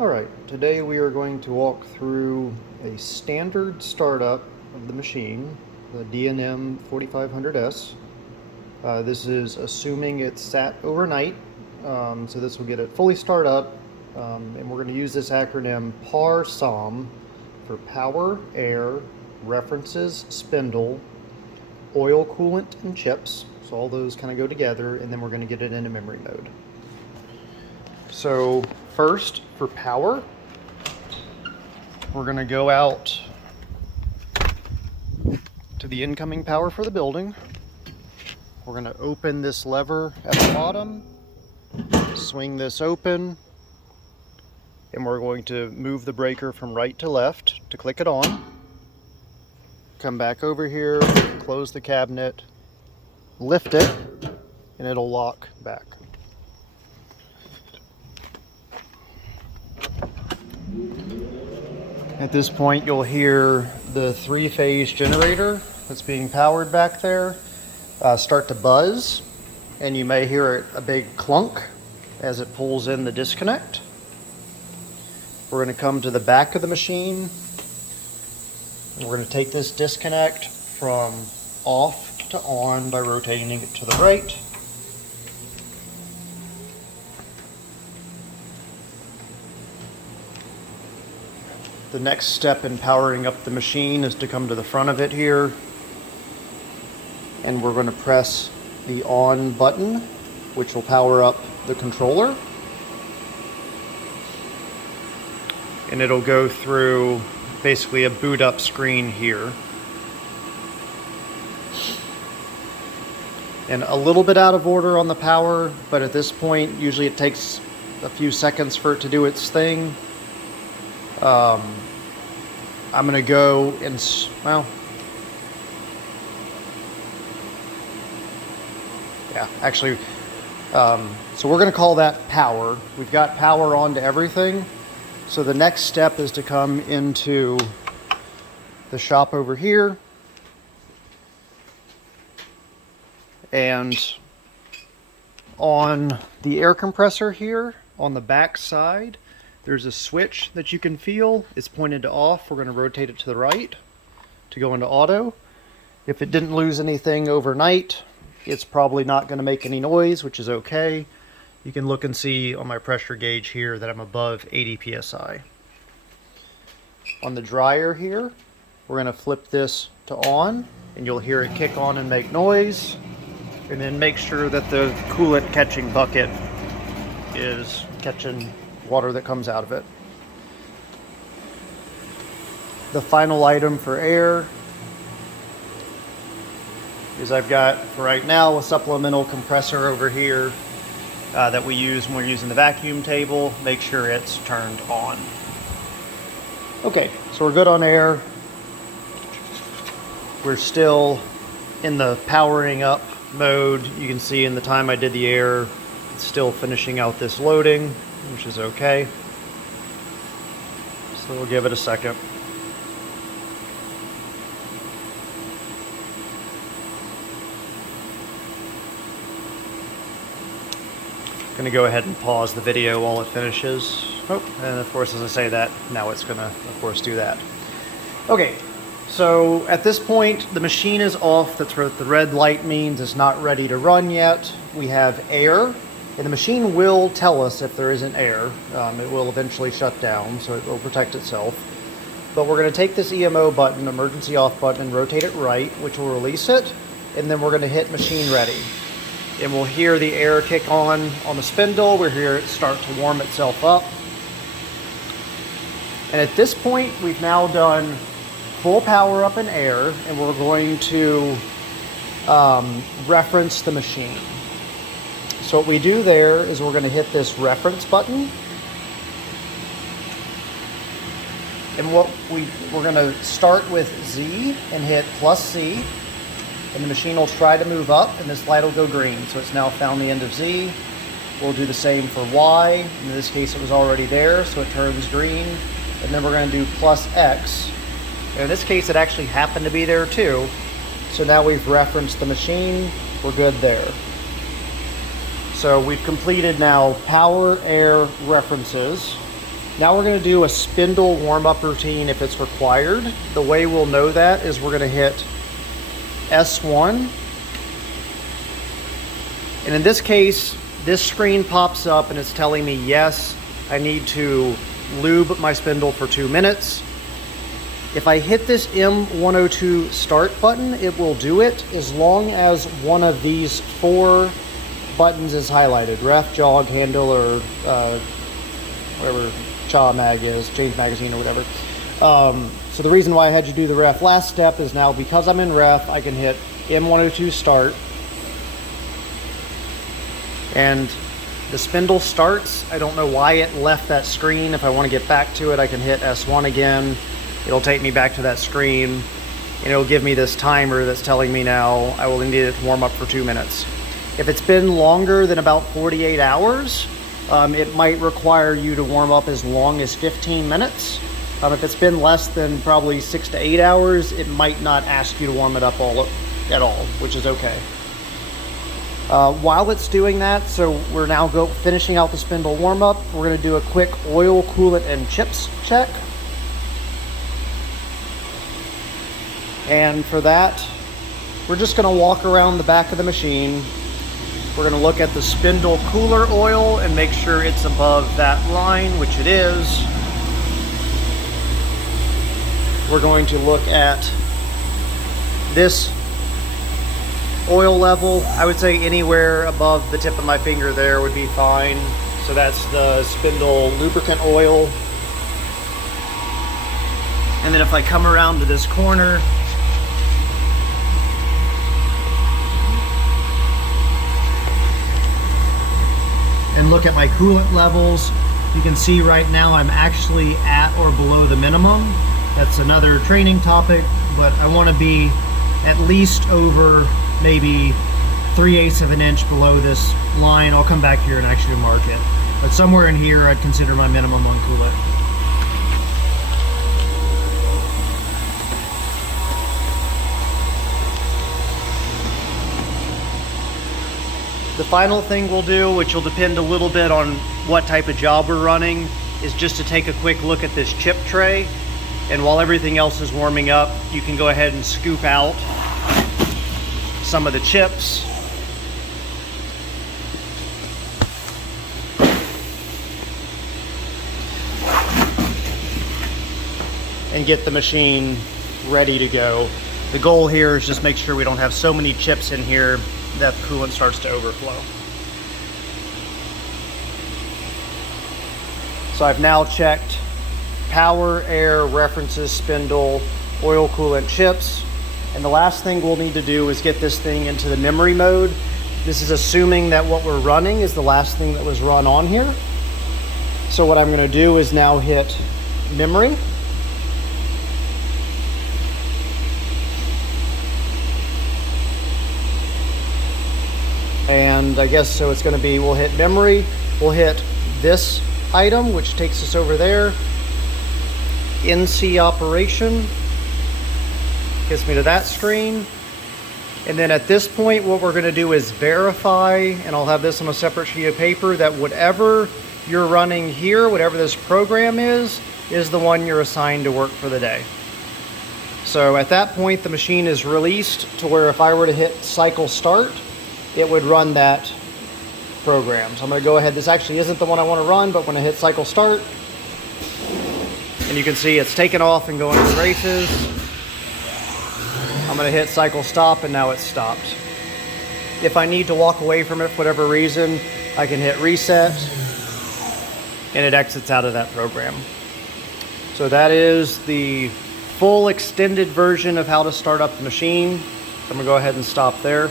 Alright, today we are going to walk through a standard startup of the machine, the DNM4500S. This is assuming it's sat overnight, so this will get it fully start up, and we're going to use this acronym PAR-SOM for Power, Air, References, Spindle, Oil Coolant, and Chips. So all those kind of go together, and then we're going to get it into memory mode. So first, for power, we're going to go out to the incoming power for the building. We're going to open this lever at the bottom, swing this open, and we're going to move the breaker from right to left to click it on. Come back over here, close the cabinet, lift it, and it'll lock back. At this point, you'll hear the three-phase generator that's being powered back there start to buzz, and you may hear a big clunk as it pulls in the disconnect. We're going to come to the back of the machine, and we're going to take this disconnect from off to on by rotating it to the right. The next step in powering up the machine is to come to the front of it here, and we're going to press the on button, which will power up the controller. And it'll go through basically a boot up screen here. And a little bit out of order on the power, but at this point, usually it takes a few seconds for it to do its thing. I'm going to go and, well, yeah, actually, so we're going to call that power. We've got power on to everything. So the next step is to come into the shop over here. And on the air compressor here, on the back side, there's a switch that you can feel. It's pointed to off. We're going to rotate it to the right to go into auto. If it didn't lose anything overnight, it's probably not going to make any noise, which is okay. You can look and see on my pressure gauge here that I'm above 80 psi. On the dryer here, we're going to flip this to on, and you'll hear it kick on and make noise. And then make sure that the coolant catching bucket is catching water that comes out of it. The final item for air is I've got, for right now, a supplemental compressor over here that we use when we're using the vacuum table. Make sure it's turned on. Okay, so we're good on air. We're still in the powering up mode. You can see in the time I did the air, it's still finishing out this loading, which is okay. So we'll give it a second. Going to go ahead and pause the video while it finishes. Oh, and of course, as I say that, now it's going to, of course, do that. Okay, so at this point, the machine is off. That's what the red light means. It's not ready to run yet. We have air, and the machine will tell us if there isn't air. It will eventually shut down, so it will protect itself. But we're going to take this EMO button, emergency off button, and rotate it right, which will release it, and then we're going to hit machine ready. And we'll hear the air kick on the spindle. We'll hear it start to warm itself up. And at this point, we've now done full power up in air, and we're going to reference the machine. So what we do there is we're going to hit this reference button. And we're going to start with Z and hit plus Z. And the machine will try to move up, and this light will go green. So it's now found the end of Z. We'll do the same for Y. In this case, it was already there, so it turns green. And then we're going to do plus X. And in this case, it actually happened to be there too. So now we've referenced the machine. We're good there. So we've completed now power, air, references. Now we're going to do a spindle warm-up routine if it's required. The way we'll know that is we're going to hit S1. And in this case, this screen pops up and it's telling me, yes, I need to lube my spindle for 2 minutes. If I hit this M102 start button, it will do it as long as one of these 4 buttons is highlighted. Ref, jog, handle, or whatever Cha mag is, change magazine or whatever. So the reason why I had you do the ref last step is now because I'm in ref, I can hit M102 start. And the spindle starts. I don't know why it left that screen. If I want to get back to it, I can hit S1 again. It'll take me back to that screen and it'll give me this timer that's telling me now I will need it to warm up for 2 minutes. If it's been longer than about 48 hours, it might require you to warm up as long as 15 minutes. If it's been less than probably 6 to 8 hours, it might not ask you to warm it up at all, which is okay. While it's doing that, so we're now finishing out the spindle warm up, we're going to do a quick oil, coolant, and chips check. And for that, we're just going to walk around the back of the machine. We're going to look at the spindle cooler oil and make sure it's above that line, which it is. We're going to look at this oil level. I would say anywhere above the tip of my finger there would be fine. So that's the spindle lubricant oil. And then if I come around to this corner, and look at my coolant levels, you can see right now I'm actually at or below the minimum. That's another training topic, but I want to be at least over maybe 3/8 of an inch below this line. I'll come back here and actually mark it. But somewhere in here I'd consider my minimum on coolant. The final thing we'll do, which will depend a little bit on what type of job we're running, is just to take a quick look at this chip tray. And while everything else is warming up, you can go ahead and scoop out some of the chips. And get the machine ready to go. The goal here is just make sure we don't have so many chips in here that the coolant starts to overflow. So I've now checked power, air, references, spindle, oil, coolant, chips. And the last thing we'll need to do is get this thing into the memory mode. This is assuming that what we're running is the last thing that was run on here. So what I'm going to do is now hit memory. And I guess so it's going to be, we'll hit memory, we'll hit this item, which takes us over there. NC operation gets me to that screen. And then at this point, what we're going to do is verify, and I'll have this on a separate sheet of paper, that whatever you're running here, whatever this program is the one you're assigned to work for the day. So at that point, the machine is released to where if I were to hit cycle start, it would run that program. So I'm going to go ahead. This actually isn't the one I want to run, but when I hit cycle start, and you can see it's taken off and going to the races. I'm going to hit cycle stop, and now it's stopped. If I need to walk away from it for whatever reason, I can hit reset, and it exits out of that program. So that is the full extended version of how to start up the machine. So I'm going to go ahead and stop there.